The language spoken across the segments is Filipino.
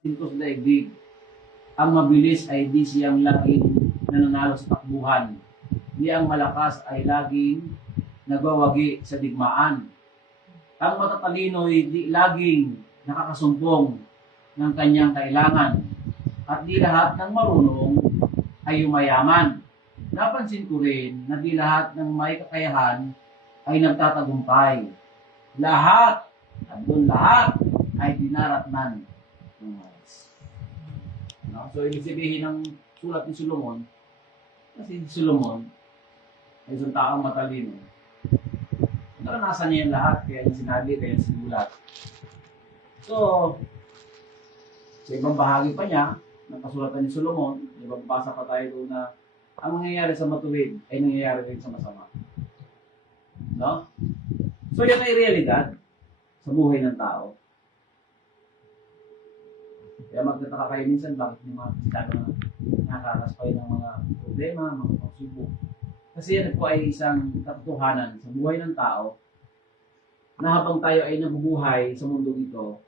dito sa daigdig. Ang mabilis ay di siyang laging nananalo sa takbuhan. Di ang malakas ay laging nagwawagi sa digmaan. Ang matatalino ay di laging nakakasumpong ng kanyang kailangan. At di lahat ng marunong ay yumayaman. Napansin ko rin na di lahat ng may kakayahan ay nagtatagumpay. Lahat, andun lahat, ay dinaratnan ng malas. No? So, ibig sabihin ng sulat ni Solomon, kasi si Solomon ay isang taong matalino. Naranasan niya yung lahat, kaya yung sinabi, kaya yung sinulat. So, sa ibang bahagi pa niya, ng kasulatan ni Solomon, ibabasa pa tayo doon na ang nangyayari sa matuwid ay nangyayari rin sa masama. No? So, yan ay realidad sa buhay ng tao. Kaya magtataka kayo minsan bakit yung mga sinabi na nakakaras kayo ng mga problema, mga pagsubok. Kasi yan po ay isang katotohanan sa buhay ng tao na habang tayo ay nabubuhay sa mundong ito,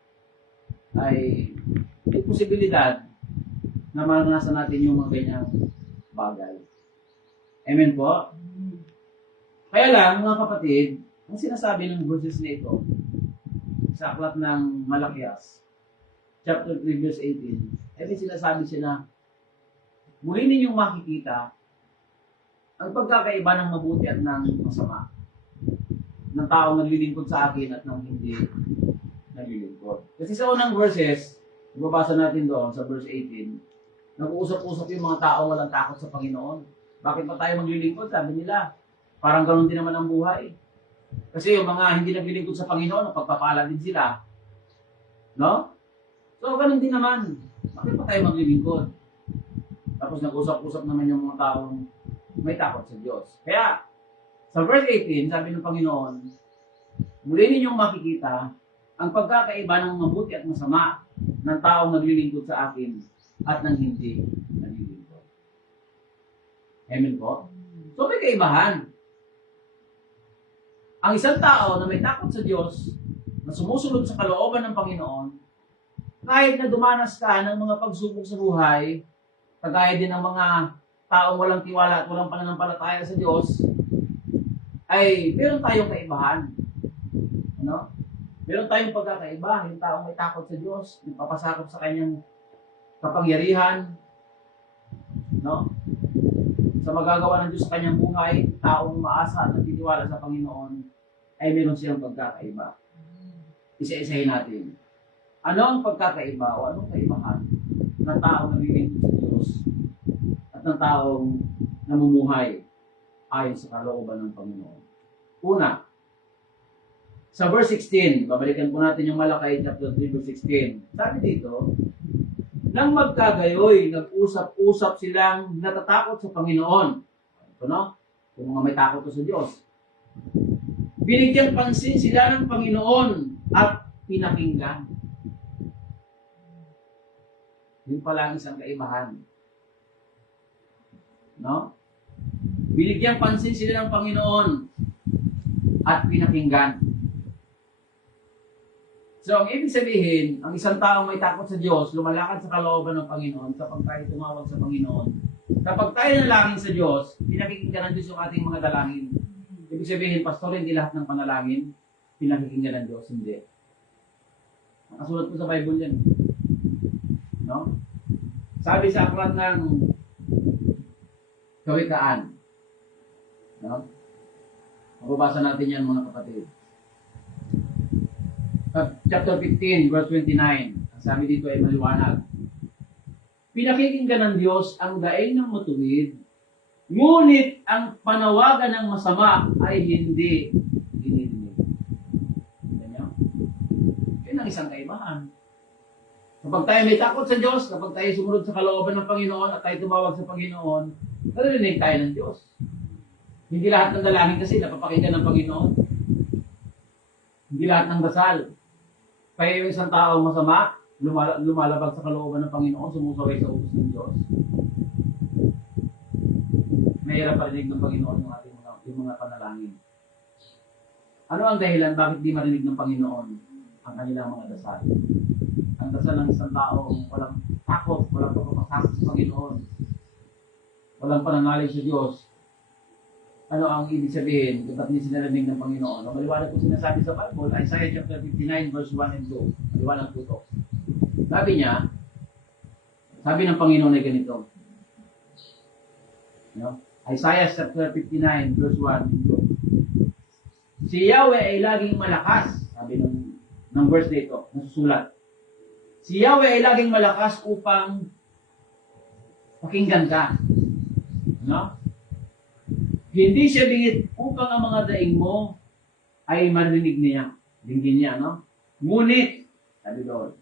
ay may posibilidad na maranasan natin yung mga ganyang bagay. Amen po? Kaya lang, mga kapatid, ang sinasabi ng verses na ito, sa aklat ng Malakias, chapter 3, verse 18, ay may sinasabi siya na, muli ninyong makikita ang pagkakaiba ng mabuti at ng masama, ng taong naglilingkod sa akin at ng hindi naglilingkod. Kasi sa unang verses, ibabasa natin doon sa verse 18, nag-uusap-usap yung mga taong walang takot sa Panginoon. Bakit pa tayo maglilingkod? Sabi nila, parang ganoon din naman ang buhay. Kasi yung mga hindi naglilingkod sa Panginoon, pagpapala din sila. No? So, ganoon din naman. Bakit pa tayo maglilingkod? Tapos nag-usap-usap naman yung mga taong may takot sa Diyos. Kaya, sa verse 18, sabi ng Panginoon, muli ninyong makikita ang pagkakaiba ng mabuti at masama ng taong naglilingkod sa akin at ng hindi naglilingkod. Amen po? So may kaibahan. Ang isang tao na may takot sa Diyos, na sumusunod sa kalooban ng Panginoon, kahit na dumanas ka ng mga pagsubok sa buhay, kagaya din ng mga taong walang tiwala at walang pananampalataya sa Diyos, ay meron tayong kaibahan. Ano? Meron tayong pagkakaiba. Yung taong may takot sa Diyos, nagpapasakop sa kanyang kapangyarihan, no? Sa magagawa ng Diyos sa kanyang buhay, taong umaasa at nagtitiwala sa Panginoon, ay meron siyang pagkakaiba. Isa-isahin natin. Ano ang pagkakaiba o anong kaibahan ng taong naglilingkod sa Diyos at ng taong namumuhay ayon sa kalooban ng Panginoon? Una, sa verse 16, babalikan po natin yung Malakay chapter 3 verse 16. Sabi dito, nang magkagayoy, nag-usap-usap silang natatakot sa Panginoon. Ito no? Kung mga may takot sa Diyos. Binigyan pansin sila ng Panginoon at pinakinggan. Yun pala ang isang kaibahan. No? Binigyan pansin sila ng Panginoon at pinakinggan. So, ang ibig sabihin, ang isang tao may takot sa Diyos, lumalakad sa kalooban ng Panginoon kapag tayo tumawag sa Panginoon. Kapag tayo nalangin sa Diyos, pinakikinggan ng Diyos yung ating mga dalangin. Ibig sabihin, pastor, hindi lahat ng panalangin, pinakikinggan ng Diyos, hindi. Nakasulat ko sa Bible yan. No? Sabi sa aklat ng Kawikaan, no? Mababasa natin yan, mga kapatid. Chapter 15, verse 29. Ang sabi dito ay maliwanag. Pinakikinggan ng Diyos ang daing ng matuwid, ngunit ang panawagan ng masama ay hindi dinidinig. Ganyan? Yan ang isang kaibahan. Kapag tayo may takot sa Diyos, kapag tayo sumunod sa kalooban ng Panginoon at tayo tumawag sa Panginoon, narinig tayo ng Diyos. Hindi lahat ng dalangin kasi napapakinggan ng Panginoon. Hindi lahat ng dasal. Kaya yung isang taong masama, lumalabag sa kalooban ng Panginoon, sumusaway sa utos ng Diyos. Mahirap parinig ng Panginoon yung mga panalangin. Ano ang dahilan bakit di marinig ng Panginoon ang kanilang mga dasal. Ang dasal ng isang tao, walang takot, walang pagpapasakot sa Panginoon, walang pananalig sa Diyos. Ano ang ibig sabihin kung hindi sinarinig ng Panginoon? Ang maliwanag po sinasabi sa Bible, Isaiah chapter 59 verse 1 and 2. Maliwanag po ito. Sabi niya, sabi ng Panginoon ay ganito. No? Isaiah chapter 59 verse 1 and 2. Si Yahweh ay laging malakas. Sabi ng verse dito, nasusulat. Si Yahweh ay laging malakas upang pakinggan ka. No? Hindi siya bingit upang ang mga daing mo ay marinig niya. Dinggin niya, no? Ngunit, sabi doon,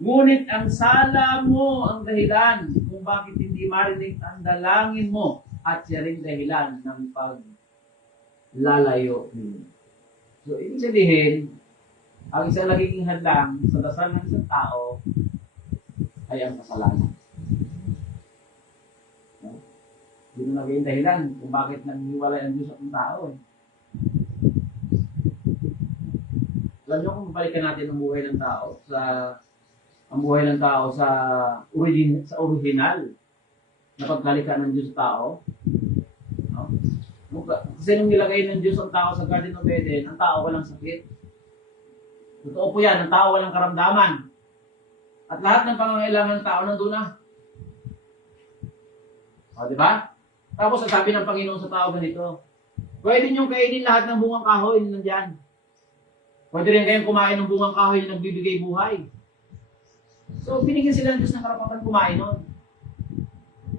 ngunit ang sala mo ang dahilan kung bakit hindi marinig ang dalangin mo at siya rin dahilan ng paglalayo ninyo. So, ibig sabihin, ang isang nagiging hadlang sa dasal ng isang tao ay ang kasalanan. No? Yun ang naging dahilan kung bakit naghiwalay ang Diyos at ang tao. Alam niyo kung balikan natin ang buhay ng tao sa original na pagkalikan ng Diyos sa tao. No? Kasi nung nilagay ng Diyos ang tao sa Garden of Eden, ang tao walang sakit. Totoo po yan, ang tao walang karamdaman. At lahat ng pangangailangan ng tao nandun na. O, di ba? Tapos sabi ng Panginoon sa tao ganito, pwede niyong kainin lahat ng bungang kahoy na nandyan. Pwede rin kayong kumain ng bungang kahoy na nagbibigay buhay. So, binigyan sila ng Diyos ng karapatan kumain nun.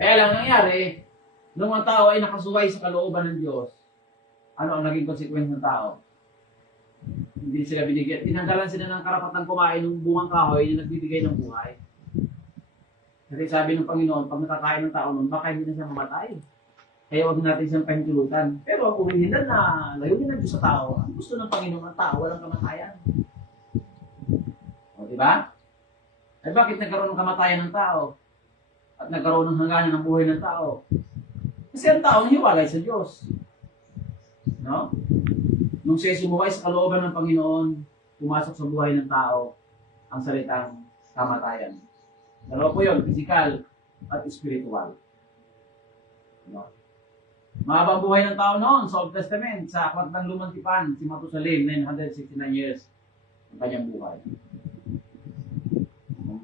Kaya lang nangyari, nung ang tao ay nakasuway sa kalooban ng Diyos, ano ang naging consequence ng tao? Hindi sila binigyan. Tinanggalan sila ng karapatan kumain ng bungang kahoy na nagbibigay ng buhay. Kasi sabi ng Panginoon, pag nakakain ng tao nun, baka hindi na siya mamatay. Kaya huwag natin siyang pahintulutan. Pero ang original na layunin ng Diyos sa tao, ang gusto ng Panginoon ng tao, walang kamatayan. O, diba? Ay bakit nagkaroon ng kamatayan ng tao? At nagkaroon ng hangganan ng buhay ng tao? Kasi ang tao hiwalay sa Diyos. No? Nung siya sumuway sa kalooban ng Panginoon, pumasok sa buhay ng tao ang salitang kamatayan. Dalawa po yun, physical at spiritual. No? Mahabang buhay ng tao noon sa Old Testament, sa Aklat ng Lumang Tipan, si Matusalem, 969 years ang kanyang buhay.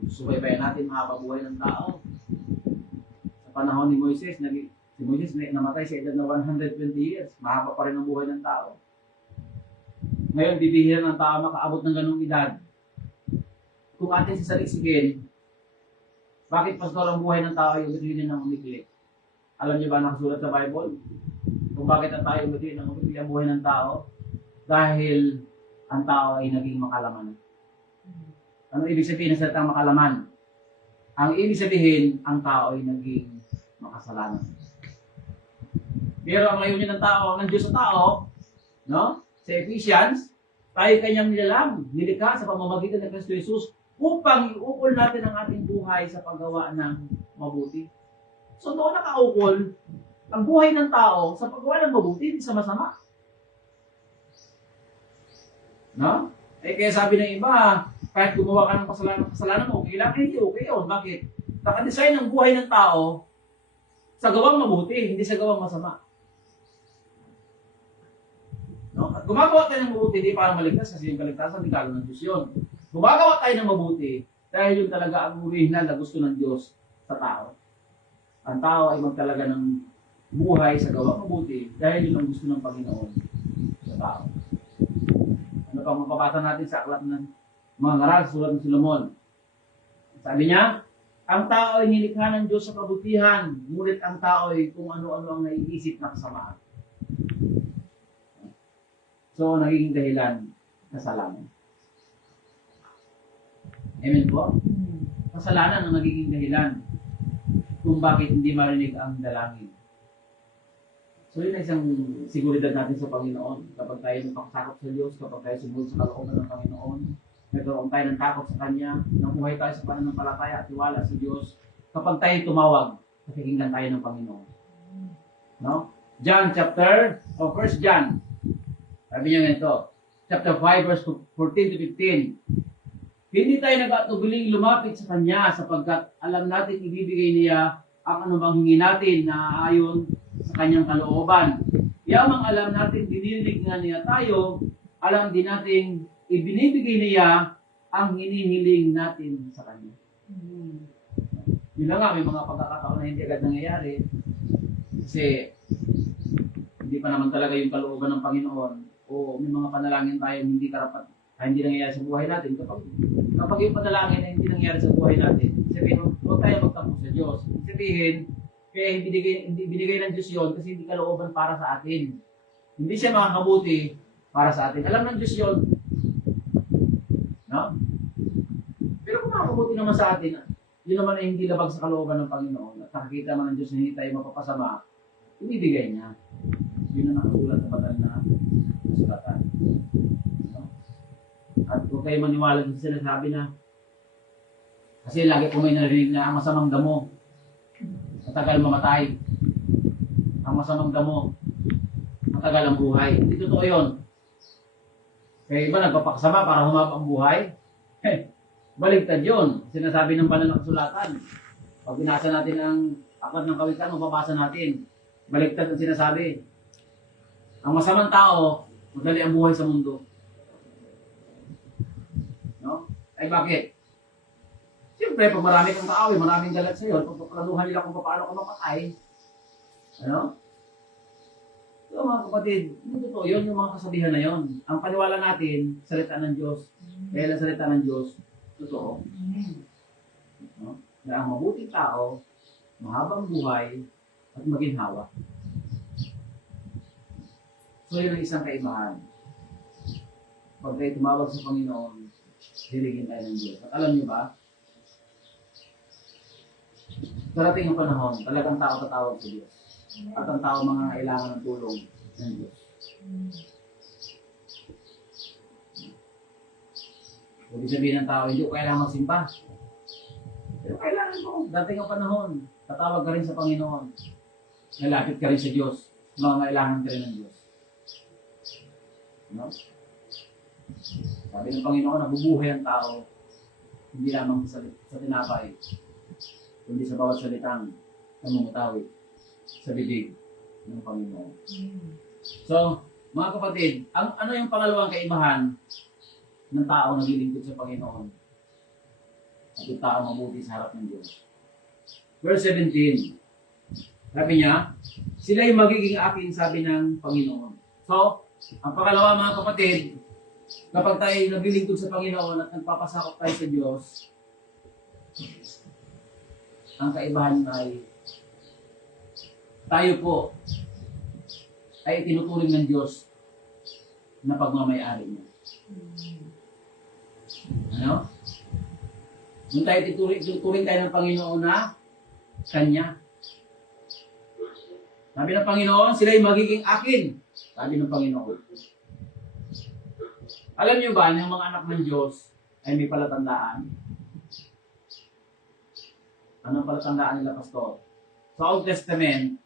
Subaybayan natin mahabang buhay ng tao. Sa panahon ni Moises, si Moises namatay sa edad na 120 years. Mahaba pa rin ang buhay ng tao. Ngayon, bibihira ng tao makaabot ng ganung edad. Kung atin sasalisigin, bakit pastor ang buhay ng tao ay umitihin ng umikli? Alam niyo ba nakasulat sa Bible? Kung bakit ang tayo umitihin ng umikli ang buhay ng tao? Dahil ang tao ay naging makalaman. Ano ibig sabihin ng salitang makalaman? Ang ibig sabihin, ang tao ay naging makasalanan. Pero ang layunin ng tao, ng Diyos sa tao, no? Sa Ephesians, tayo kanyang nilikha sa pamamagitan ng Kristo Jesus upang iukol natin ang ating buhay sa paggawa ng mabuti. So doon nakaukol ang buhay ng tao sa paggawa ng mabuti, hindi sa masama. No? Eh kaya sabi ng iba, kahit gumawa ka ng kasalanan mo, okay lang, hindi okay yun. Bakit? Nakadesign ang buhay ng tao sa gawang mabuti, hindi sa gawang masama. No? At gumagawa tayo ng mabuti, hindi para maligtas kasi yung kaligtasan, regalo ng Diyos yun. Gumagawa tayo ng mabuti dahil yun talaga ang original na gusto ng Diyos sa tao. Ang tao ay magtalaga ng buhay sa gawang mabuti dahil yun ang gusto ng Panginoon sa tao. Ano pang mapapasa natin sa aklat ng mga ngaral sa sulat ng Solomon? Sabi niya, ang tao ay nilikha ng Diyos sa kabutihan, ngunit ang tao ay kung ano-ano ang naiisip na kasamaan. So, nagiging dahilan, kasalanan. Amen po? Kasalanan ang nagiging dahilan kung bakit hindi marinig ang dalangin. So, yun ay isang seguridad natin sa Panginoon. Kapag tayo napakasakop sa Diyos, kapag tayo sumunod sa kalooban ng Panginoon, nagkaroon tayo ng takot sa Kanya, namuhay tayo sa pananampalataya at tiwala sa Diyos, kapag tayo tumawag, pakikinggan tayo ng Panginoon. No? John chapter, o 1 John, sabi niya ganito, chapter 5, verse 14 to 15. Hindi tayo nag-atubiling lumapit sa Kanya sapagkat alam natin ibibigay niya ang anumang hingi natin na ayon sa Kanyang kalooban. Yamang alam natin dinilig nga niya tayo, alam din natin ibinibigay niya ang hinihiling natin sa Kanya. Yun na nga, may mga pagkakataon na hindi agad nangyayari. Kasi hindi pa naman talaga yung kalooban ng Panginoon. O may mga panalangin tayo hindi karapat, hindi nangyayari sa buhay natin. Kapag yung panalangin na hindi nangyayari sa buhay natin, sabihin, huwag tayo magtampo sa Diyos. Sabihin, kaya hindi binigay ng Diyos yun kasi hindi kalooban para sa atin. Hindi siya makakabuti para sa atin. Alam ng Diyos yun. No? Pero kung makakabuti naman sa atin, yun naman ay hindi labag sa kalooban ng Panginoon. At nakakita man ng Diyos na hindi tayo mapapasama, ibibigay niya. Yun ang nakasulat sa banal na kasulatan. No? At huwag kayo maniwala din sa sinasabi na kasi lagi po may narinig na ang masamang damo matagal mamatay. Ang masamang damo matagal ang buhay. Hindi totoo yun. Kaya iba nagpapakasama para humaba ang buhay. Baligtad yun. Sinasabi ng banal na kasulatan. Pag binasa natin ang aklat ng kawikaan, mababasa natin. Baligtad ang sinasabi. Ang masamang tao, madali ang buhay sa mundo. No? Ay bakit? Siyempre, pag marami kang kaaway, maraming galat sa'yo, pagpaplanuhan nila kung paano ka mapatay. Ano? So mga kapatid, hindi totoo yun, yung mga kasabihan na yun. Ang paniwala natin, salita ng Diyos. Dahil ang salita ng Diyos, totoo. No? Na ang mabuting tao, mahabang buhay, at maginhawa. So yun ang isang kaibahan. Pag tayo tumawag sa Panginoon, hiligin tayo ng Diyos. At alam niyo ba, darating ang panahon, talagang tao tatawag sa Diyos. At ang tao mga kailangan ng tulong ng Diyos. Ibig sabihin ng tao, hindi ko kailangan magsimba. Pero kailangan ko. Dating ang panahon, tatawag ka rin sa Panginoon. Nalapit ka rin sa Diyos. Mga kailangan ka rin ng Diyos. No? Sabi ng Panginoon, nabubuhay ang tao, hindi lamang sa tinapay, kundi sa bawat salitang namumutawi sa bibig ng Panginoon. So, mga kapatid, ano yung pangalawang kaibahan ng tao naglilingkod sa Panginoon at yung tao mabuti sa harap ng Diyos? Verse 17, sabi niya, sila'y magiging akin, sabi ng Panginoon. So, ang pangalawa mga kapatid, kapag tayo naglilingkod sa Panginoon at nagpapasakop tayo sa Diyos, ang kaibahan ay tayo po ay tinuturing ng Diyos na pagmamayari niya. Ano? Nung tayo tinuturing tayo ng Panginoon na Kanya. Sabi ng Panginoon, sila'y magiging akin. Sabi ng Panginoon. Alam niyo ba na yung mga anak ng Diyos ay may palatandaan? Anong palatandaan nila, Pastor? Sa Old Testament,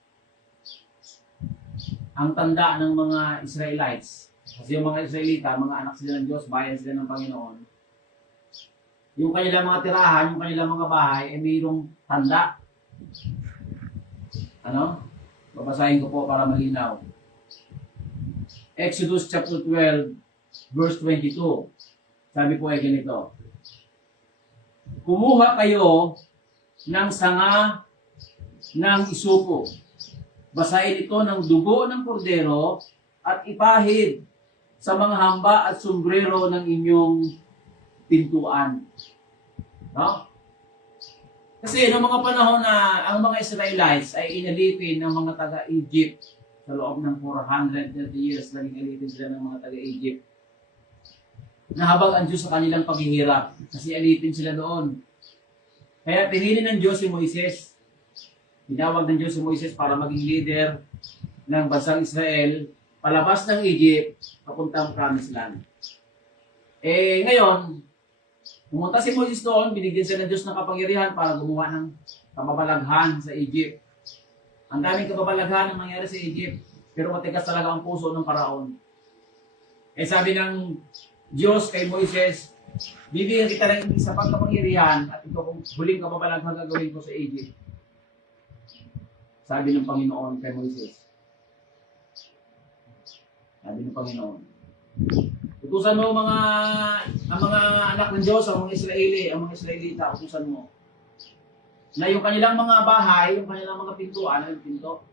ang tanda ng mga Israelites, kasi yung mga Israelita, mga anak sila ng Diyos, bayan sila ng Panginoon, yung kanilang mga tirahan, yung kanilang mga bahay, ay mayroong tanda. Ano? Babasahin ko po para malinaw. Exodus chapter 12, verse 22. Sabi po ay ganito. Kumuha kayo ng sanga ng isupo. Basahin ito ng dugo ng kordero at ipahid sa mga hamba at sombrero ng inyong pintuan. No? Kasi noong mga panahon na ang mga Israelites ay inalipin ng mga taga-Egypt sa loob ng 430 years, naging alipin sila ng mga taga-Egypt. Nahabag ang Diyos sa kanilang paghihirap kasi alipin sila doon. Kaya pinili ng Diyos si Moises. Tinawag ng Diyos si Moises para maging leader ng bansang Israel palabas ng Egypt papuntang Promised Land. Ngayon, pumunta si Moses doon, binigyan siya ng Diyos ng kapangyarihan para gumawa ng kababalaghan sa Egypt. Ang daming kababalaghan ang nangyari sa Egypt, pero matigas talaga ang puso ng Paraon. Eh sabi ng Diyos kay Moises, bibigyan kita ng isa pang kapangyarihan at ito kung huling kababalaghan gagawin ko sa Egypt. Sabi ng Panginoon kay Moises. Sabi ng Panginoon. Utusan mo ang mga anak ng Diyos, ang mga Israelita, utusan mo. Na yung kanilang mga bahay, yung kanilang mga pintuan, yung pinto,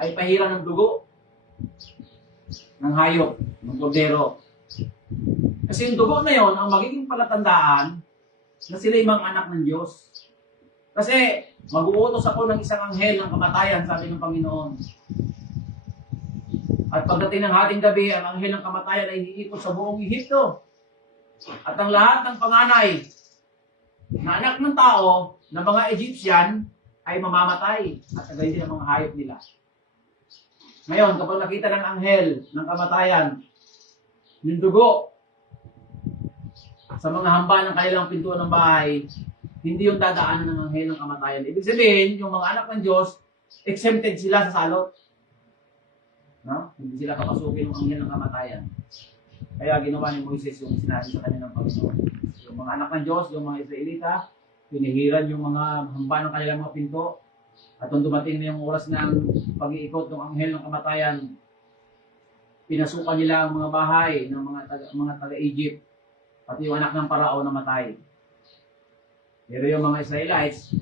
ay pahiran ng dugo ng hayop, ng kordero. Kasi yung dugo na yon ang magiging palatandaan na sila yung mga anak ng Diyos. Kasi mag-uutos ako ng isang anghel ng kamatayan, sabi ng Panginoon. At pagdating ng hating gabi, ang anghel ng kamatayan ay iikot sa buong Ehipto. At ang lahat ng panganay na anak ng tao, na mga Egyptian, ay mamamatay. At gayon din ang mga hayop nila. Ngayon, kapag nakita ng anghel ng kamatayan, yung dugo sa mga hamba ng kanilang pintuan ng bahay, hindi yung dadaanan ng anghel ng kamatayan. Ibig sabihin, yung mga anak ng Diyos, exempted sila sa salot. No? Hindi sila kapasukin ng anghel ng kamatayan. Kaya ginawa ni Moises yung sinabi sa kanya ng Panginoon. Yung mga anak ng Diyos, yung mga Israelita, pinihiran yung mga hamba ng kanilang mga pinto. At nung dumating na yung oras ng pag-iikot ng anghel ng kamatayan, pinasukan nila ang mga bahay ng mga taga-Egypt, pati yung anak ng Parao namatay. Pero yung mga Israelites,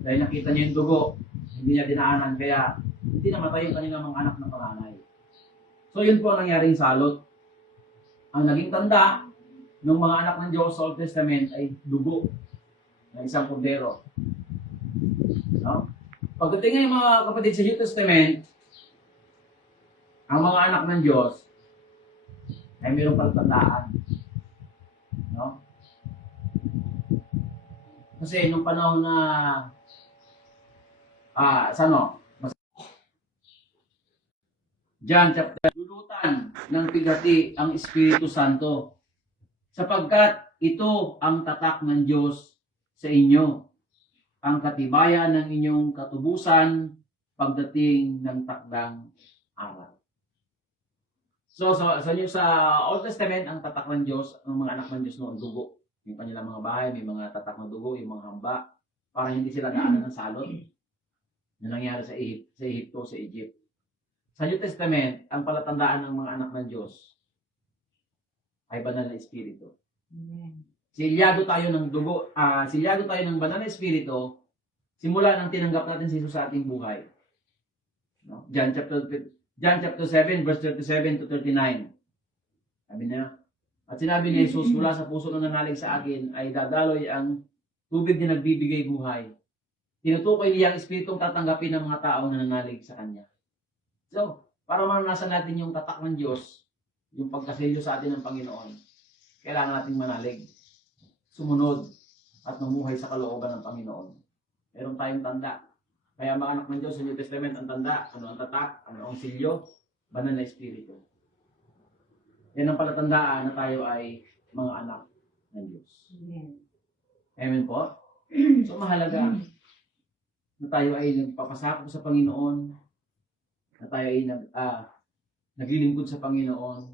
dahil nakita niya yung dugo, hindi niya dinaanan, kaya hindi namatay yung kanilang mga anak ng panganay. So yun po ang nangyaring salot. Ang naging tanda ng mga anak ng Diyos sa Old Testament ay dugo ng isang kordero. No? Pagdating ngayon mga kapatid sa New Testament, ang mga anak ng Diyos ay mayroong palatandaan. No? Kasi nung panahon na John chapter, dulutan ng bigati ang Espiritu Santo sapagkat ito ang tatak ng Diyos sa inyo, ang katibayan ng inyong katubusan pagdating ng takdang araw. So sa Old Testament, ang tatak ng Diyos, ang mga anak ng Diyos noon, dugo. Yung kanilang mga bahay, may mga tatak ng dugo, yung mga hamba, para hindi sila daanan ng salot na nangyari sa Ehipto, sa Egypt. Sa New Testament, ang palatandaan ng mga anak ng Diyos ay banal na Espiritu. Amen. Silyado tayo ng dugo, silyado tayo ng banal na Espiritu simula nang tinanggap natin si Jesus sa ating buhay. No? John chapter 7 verse 37 to 39. Sabi niya, at sinabi ni Jesus, mula sa puso ng nanalig sa akin ay dadaloy ang tubig na nagbibigay buhay. Tinutukoy niya ang Espiritong tatanggapin ng mga taong nananalig sa Kanya. So, para maranasan natin yung tatak ng Diyos, yung pagkasilyo sa atin ng Panginoon, kailangan nating manalig, sumunod, at mamuhay sa kalooban ng Panginoon. Meron tayong tanda. Kaya mga anak ng Diyos sa New Testament, ang tanda, ano ang tatak, ano ang silyo, banal na Espiritu. Yan ang palatandaan na tayo ay mga anak ng Diyos. Amen. Amen po? So mahalaga na tayo ay nagpapasakop sa Panginoon, na tayo ay naglilingkod sa Panginoon,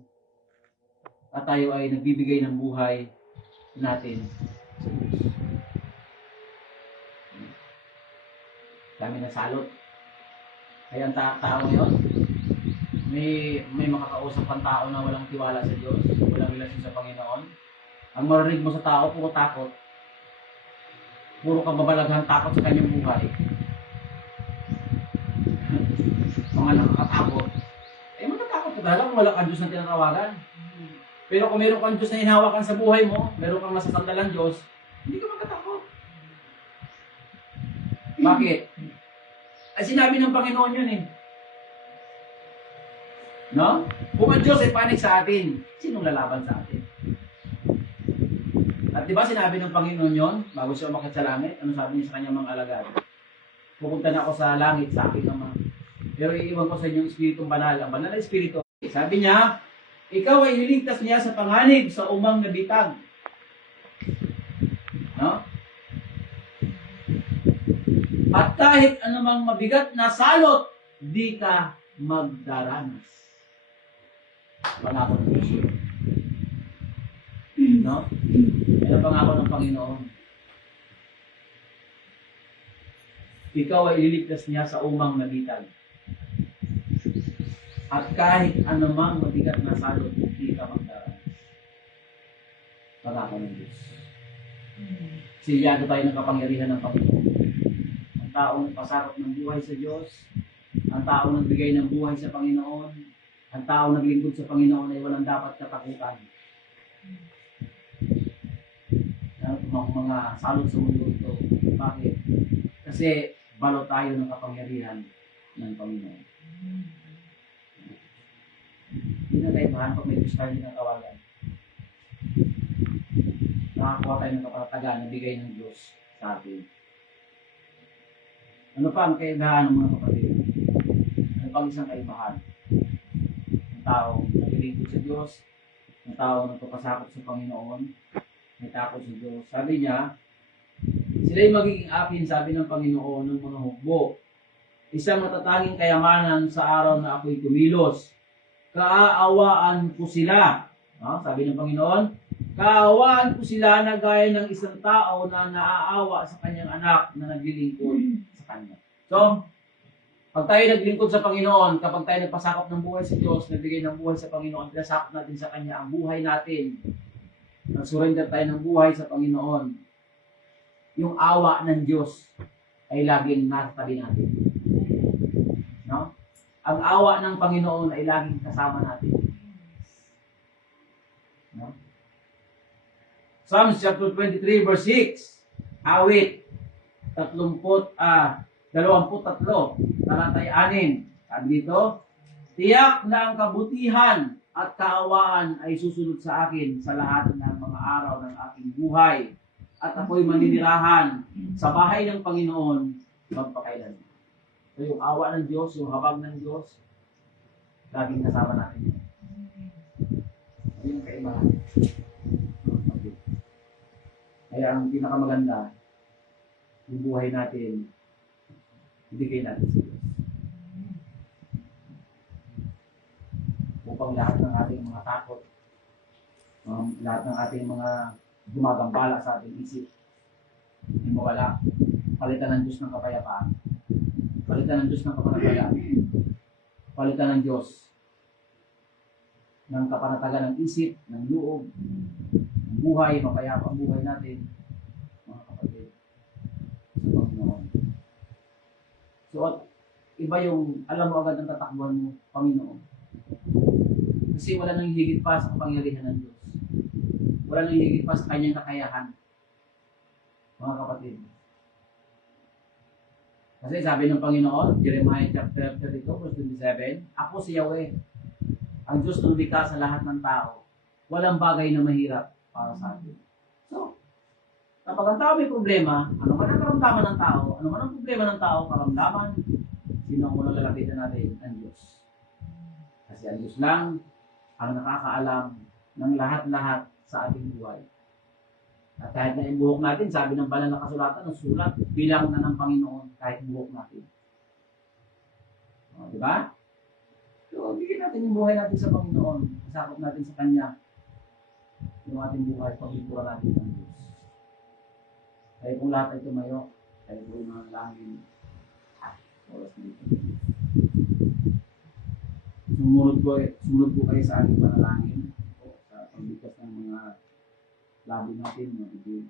at tayo ay nagbibigay ng buhay natin sa Diyos. Dami ng salot. Kaya ang tao ngayon, may makakausap ang tao na walang tiwala sa Diyos, walang relasyon sa Panginoon. Ang marinig mo sa tao, puro takot. Puro kababalaghan takot sa kanyang buhay. Mga nakakatakot. Matatakot ka talaga kung wala kang Diyos na tinatawagan. Pero kung meron kang Diyos na hinahawakan sa buhay mo, meron kang masasandalang Diyos, hindi ka matatakot. Bakit? Ay sinabi ng Panginoon yun eh. No? Kung ang Diyos ay panig sa atin, sinong lalaban sa atin? At di ba sinabi ng Panginoon yun, bago siya umakyat sa langit, ano sabi niya sa kanyang mga alagad? Pupunta na ako sa langit sa aking Ama. Pero iiwan ko sa inyong Espiritong Banal, ang Banal na Espiritu. Sabi niya, ikaw ay niligtas niya sa panganib sa umang na bitag. No? At kahit anumang mabigat na salot, di ka magdaranas. Pangako ng Diyos yun. No? Yan ang pangako ng Panginoon. Ikaw ay ililigtas niya sa umang nabitag. At kahit anumang mabigat na salot, hindi ka magdaraan. Pangako ng Diyos. Silyado tayo ng kapangyarihan ng Panginoon. Ang taong pasakop ng buhay sa Diyos, ang taong nagbigay ng buhay sa Panginoon, ang taong naglingkod sa Panginoon ay walang dapat katakutan. Mga salot sa mundo ito. Bakit? Kasi balo tayo ng kapangyarihan ng Panginoon. Hindi na tayo bahan pag may Diyos tayo ng kawalan. Nakakuha tayo ng kapanatagan na bigay ng Diyos sa atin. Ano pa ang kaibahan ng mga kapatid? Ano pang isang kaibahan? Ang tao naglilingkod sa Diyos, ang tao nagpapasakop sa Panginoon, may takot sa Diyos. Sabi niya, sila'y magiging akin, sabi ng Panginoon, ng mga hukbo. Isang matatanging kayamanan sa araw na ako'y kumilos. Kaaawaan ko sila. No? Sabi ng Panginoon, kaawaan ko sila na gaya ng isang tao na naaawa sa kanyang anak na naglilingkod sa kanya. So, pag tayo naglingkod sa Panginoon, kapag tayo nagpasakop ng buhay sa Diyos, nagbigay ng buhay sa Panginoon, pinasakop natin sa Kanya ang buhay natin, nag-surrender tayo ng buhay sa Panginoon, yung awa ng Diyos ay laging nasa tabi natin. No? Ang awa ng Panginoon ay laging kasama natin. No? Psalms chapter 23 verse 6. Awit 23, talatay 6. Sabi dito, tiyak na ang kabutihan at kaawaan ay susunod sa akin sa lahat ng mga araw ng aking buhay. At ako'y maninirahan sa bahay ng Panginoon magpakailan. So yung awa ng Diyos, yung habag ng Diyos, laging kasama natin. Yung kaibahan. Kaya ang pinakamaganda, yung buhay natin, ibigay natin sa Diyos. Upang lahat ng ating mga takot, lahat ng ating mga gumagambala sa ating isip, hindi mawala. Palitan ng Diyos ng kapayapaan. Palitan ng Diyos ng kapanatagan. Palitan ng Diyos ng kapanatagan ng isip, ng loob, ng buhay, mapayapa ang buhay natin, mga kapatid, sa Panginoon. So, iba yung, alam mo agad ang tatakbuhan mo, Panginoon. Kasi wala nang higit pa sa kapangyarihan ng Diyos. Wala nang higit pa sa kanyang kakayahan, mga kapatid. Kasi sabi ng Panginoon, Jeremiah chapter 32, verse 27, ako si Yahweh, ang Diyos na lumikha sa lahat ng tao. Walang bagay na mahirap para sa atin. So, kapag ang tao may problema, ano man ang karamdaman ng tao, ano man ang problema ng tao, karamdaman, sino ang unang lalapitan natin? Ang Diyos. Kasi ang Diyos lang ang nakakaalam ng lahat-lahat sa ating buhay. At kahit na yung buhok natin, sabi ng banal na kasulatan, ang sulat, bilang na ng Panginoon kahit buhok natin. O, di ba? So, bigyan natin yung buhay natin sa Panginoon. Isakop natin sa Kanya yung ating buhay, pagpipura natin ng Diyos. Kaya kung lahat ay tumayo, tayo po yung mga langin. Oras na ito. Sumunod po kayo sa ating panalangin o sa pagbigas ng mga labi natin, mga bibig.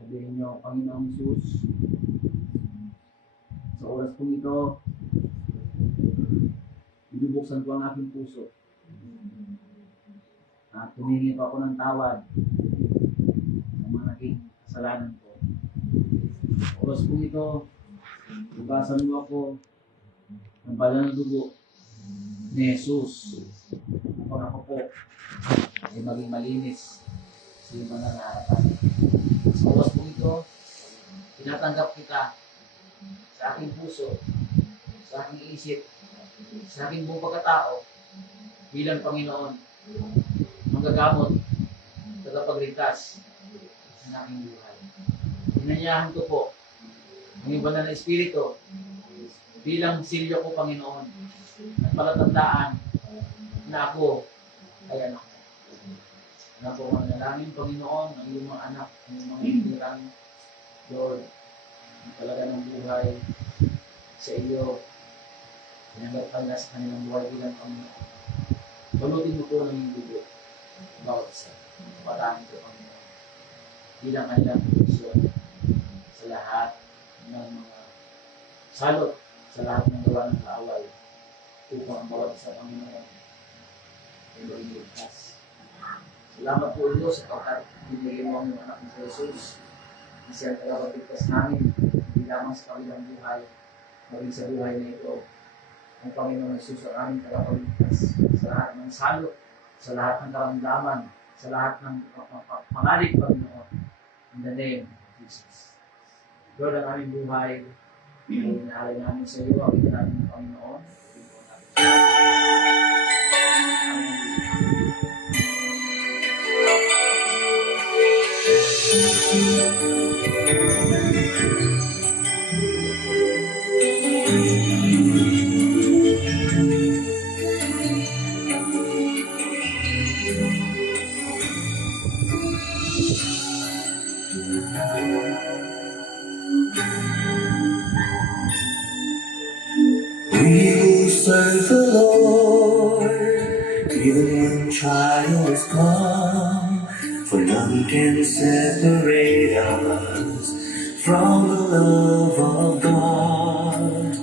Sabihin nyo, Panginoong Jesus, sa oras po ito, binubuksan ko ang aking puso. At humingi pa ako ng tawad sa mga naging kasalanan ko. Sa oras po ito, ugasan mo ako ng banal na dugo ni Jesus. Upang ako po ay maging malinis sa iyong mga nararapan. Sa oras po ito, tinatanggap kita sa aking puso, sa aking isip, sa aking buong pagkatao bilang Panginoon, manggagamot, tagapagligtas sa aking buhay. Inanyahan ko po ang iyong banal na Espiritu bilang silyo ko, Panginoon, at palatandaan na ako ay anak mo. Na po ang nalangin, Panginoon, ang iyong mga anak, ang iyong mga hinirang, Lord, ang talaga ng buhay sa iyo, pinagpala sa kanilang buhay bilang Panginoon. Balutin mo po ng iyong dugo, bawat isa. Parang ito, Panginoon, bilang kanilang proteksyon sa lahat ng mga salot, sa lahat ng gawa ng kaaway, upang ang bawat isa, Panginoon, ay ligtas. Salamat po Diyos sapagkat binigyan mo ang iyong anak ni Jesus na siya ang tagapagligtas namin, hindi lamang sa kanilang buhay, maging sa buhay na ito. Ang Panginoon Jesus ang aming tagapagligtas sa lahat ng salot, sa lahat ng karamdaman, sa lahat ng pangalit, Panginoon. In the name of Jesus. Lord, ang aming buhay, ay inaalay namin sa iyo, ang namin Panginoon. We will serve the Lord, even when trials come, for none can separate us from the love of God.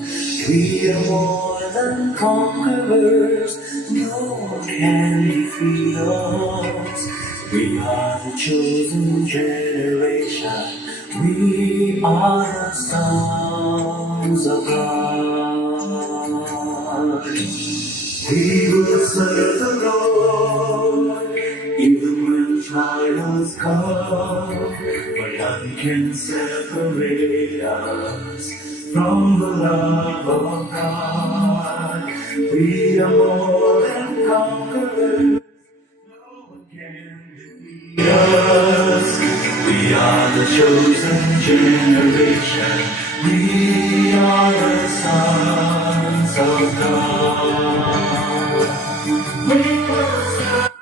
We are more than conquerors, no one can defeat us. We are the chosen generation, we are the sons of God. We will serve the Lord, even when trials come, for none can separate us from the love of God. We are more than conquerors, no one can defeat us. We are the chosen generation, we are the sons of God. We will serve,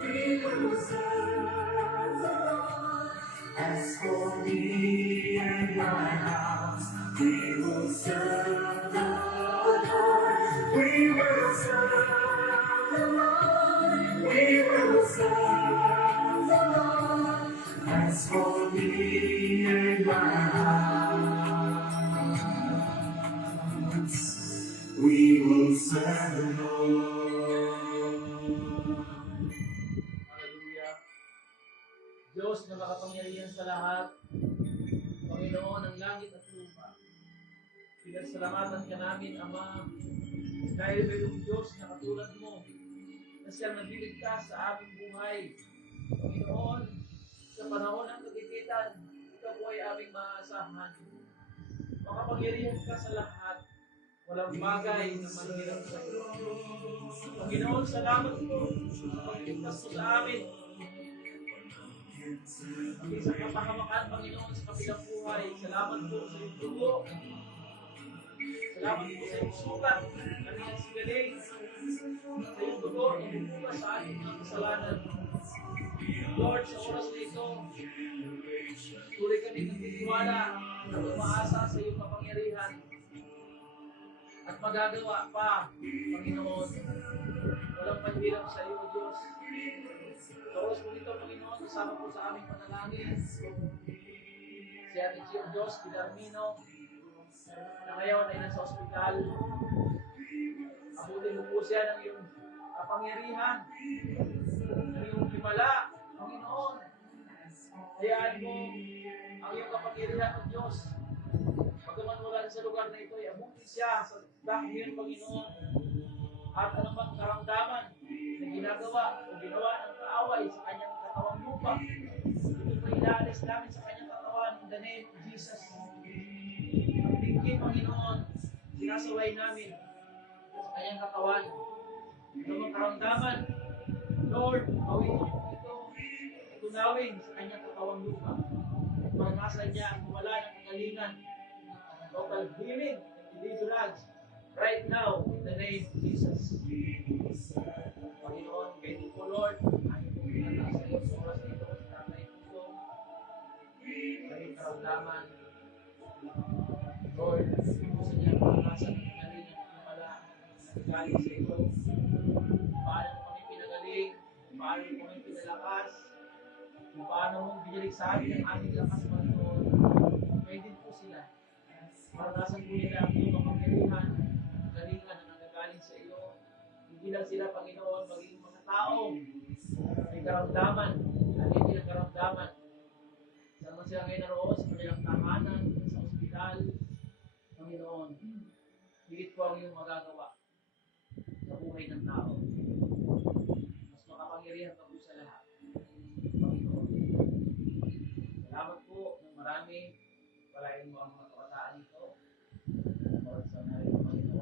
we will serve the Lord. As for me and my house, we will serve the Lord. We will serve the Lord. We will serve the Lord. As for me and my house, we will serve the Lord. Hallelujah. Diyos na makapangyarihan sa lahat, Panginoon ng langit at lupa. Pinasalamatan ka namin, Ama, dahil mayroong Diyos na katulad mo, na siyang nagliligtas sa aming buhay. Panginoon, sa panahon ng kagipitan, ikaw po ay aming maaasahan. Makapangyarihan ka sa lahat, walang bagay na manghirap sa iyo. Panginoon, salamat po sa pagligtas mo sa amin. Ang isang kapahamakan, Panginoon, sa kabilang buhay. Salamat po sa iyong dugo. Salamat po sa iyong sugat. Kami ang sigaling. Sa iyong dugo, tumutulong sa ating mga kasalanan. Lord, sa oras na ito, tuloy kami nagtitiwala at umaasa sa iyong kapangyarihan. At magagawa pa, Panginoon. Walang panghirap sa iyo, Diyos. Sa oras po nito, Panginoon, kasama po sa aming panalangin. Si Ate Gio Diyos, Pilarmino, na ngayon ay nasa ospital. Abutin mo po siya ng iyong kapangyarihan, ng iyong himala, Panginoon. Hayaan mo ang iyong kapangyarihan ng Diyos. Pagkaman wala sa lugar na ito, ay abutin siya sa dakong iyong Panginoon. At anumang karamdaman na ginagawa o ginawa ng kaaway sa kanyang katawang lupa, ito po inaalis namin sa kanyang katawan in the name of Jesus. Ang tingin, Panginoon, sinasaway namin sa kanyang katawan. Anumang karamdaman, Lord, gawin mo ito, tunawin sa kanyang katawang lupa. At maranasan niya ang wala ng kagalingan, total healing, deliverance, Right now, in the name of Jesus. Panginoon, kayo po Lord, aming po pinataas sa iyo sa oras na ito sa tatay puso, sa iyong karamdaman. Lord, gusto niya ang pangkasan ng magaling at pinamala na galing sa iyo. Paano mo kami pinagaling, paano mo kami pinalakas, kung paano mong biniliksaan ang aming lakas, Panginoon. Pwede po sila. Maranasan po nila ang iyong kapangyarihan, ang galingan na nagagaling sa iyo. Hindi lang sila, Panginoon, maging mga tao, may karamdaman, hindi ng karamdaman. Saan man sila ngayon naroon, sa kanilang tahanan, sa ospital, Panginoon, higit po ang iyong magagawa sa buhay ng tao. Mas makapangyarihan ka po sa lahat, Panginoon. Salamat po ng marami. Palain mo ang mga kabataan nito. Sa narin, Panginoon.